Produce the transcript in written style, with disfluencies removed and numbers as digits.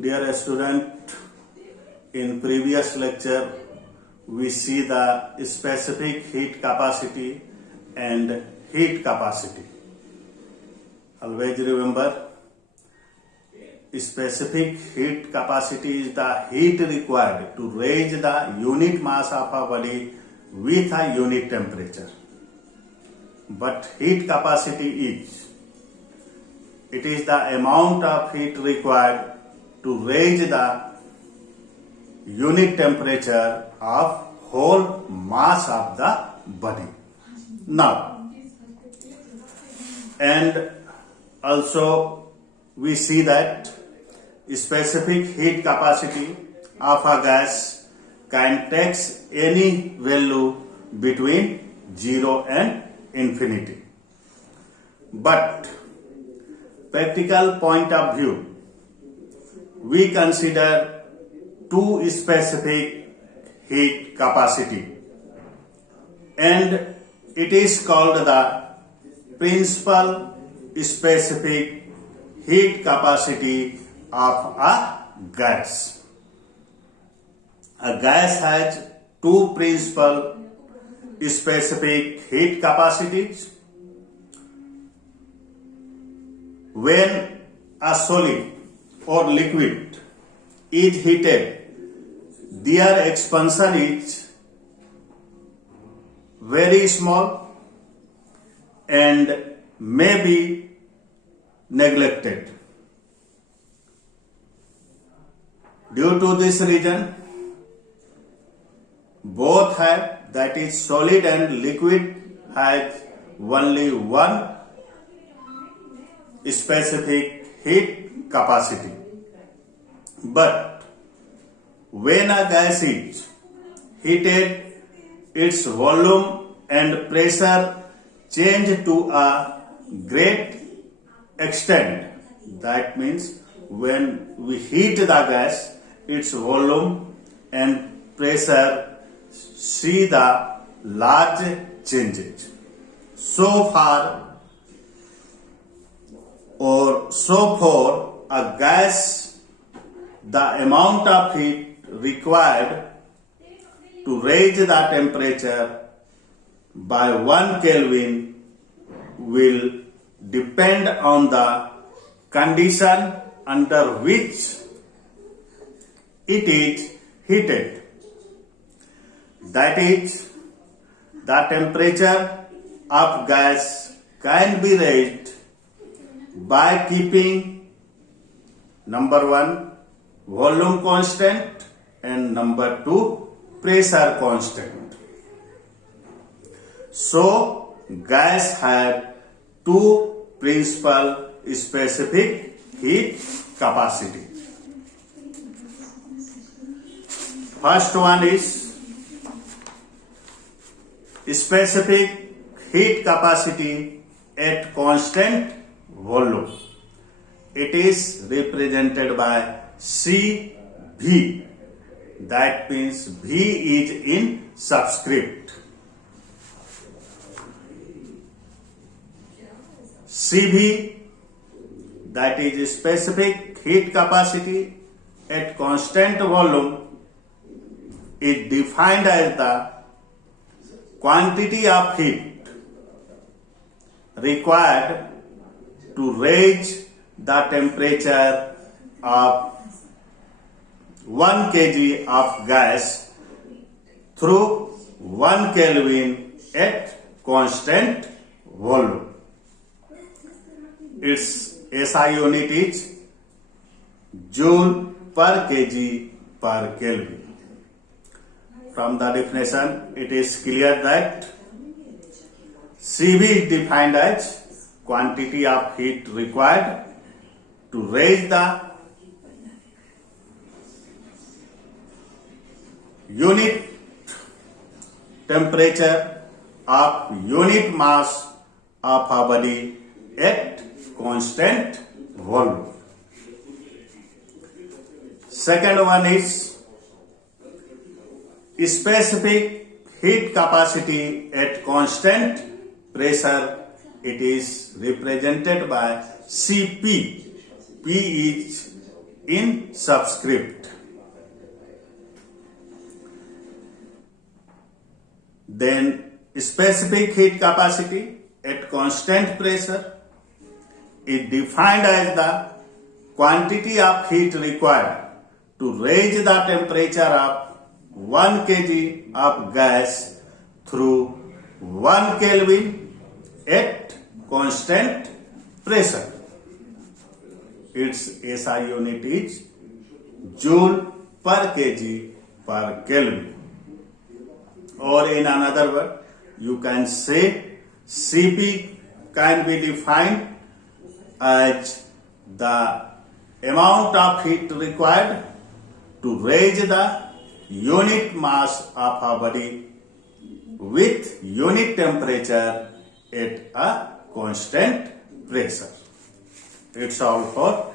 Dear student, in previous lecture we see the specific heat capacity and heat capacity. Always remember, specific heat capacity is the heat required to raise the unit mass of a body with a unit temperature. But heat capacity it is the amount of heat required to raise the unit temperature of whole mass of the body. Now, and also we see that specific heat capacity of a gas can take any value between 0 and infinity. But practical point of view, we consider two specific heat capacity, and it is called the principal specific heat capacity of a gas. A gas has two principal specific heat capacities. When a solid or liquid is heated, their expansion is very small and may be neglected. Due to this reason, both have, that is solid and liquid, has only one specific heat capacity. But when a gas is heated, its volume and pressure change to a great extent. That means when we heat the gas, its volume and pressure see the large changes. So for a gas, the amount of heat required to raise the temperature by 1 Kelvin will depend on the condition under which it is heated. That is, the temperature of gas can be raised by keeping number 1 volume constant and number 2 pressure constant. So gas have two principal specific heat capacity. First one is specific heat capacity at constant volume. It is represented by CV. That means V is in subscript. CV, that is specific heat capacity at constant volume, is defined as the quantity of heat required to raise the temperature of 1 kg of gas through 1 Kelvin at constant volume. Its SI unit is Joule per kg per Kelvin. From the definition, it is clear that CV is defined as quantity of heat required to raise the unit temperature of unit mass of a body at constant volume. Second one is specific heat capacity at constant pressure. It is represented by Cp. P is in subscript. Then specific heat capacity at constant pressure is defined as the quantity of heat required to raise the temperature of 1 kg of gas through 1 Kelvin at constant pressure. Its SI unit is Joule per kg per Kelvin. Or in another word, you can say Cp can be defined as the amount of heat required to raise the unit mass of a body with unit temperature at a constant pressure. It's all for